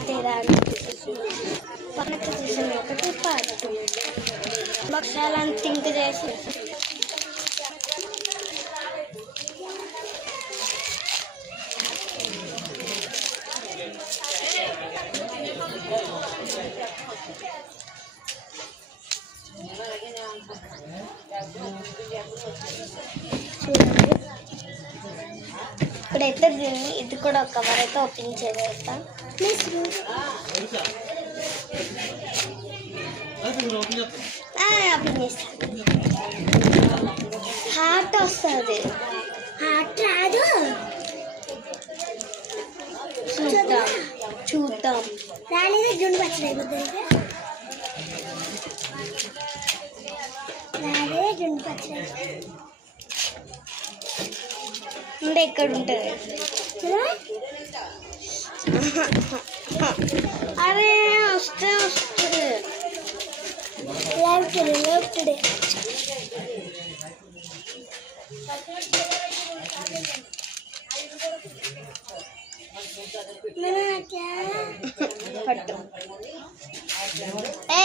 తీరాలి పక్కన చేసిన ఒకటి పాటు భక్షాలను థింక్ చేసి ఇప్పుడైతే దీన్ని ఇది కూడా ఒక కవర్ అయితే ఓపెన్ చేసేస్తా ఓపెన్ చేస్తా హార్ట్ వస్తుంది హార్ట్ రాదు చూద్దాం రాలేదా జూన్ పచ్చడి రాలేదా జూన్ పచ్చడి ఉండే ఇక్కడ ఉంటుంది అరే వస్తే వస్తుంది లేపుడే పట్టు ఏ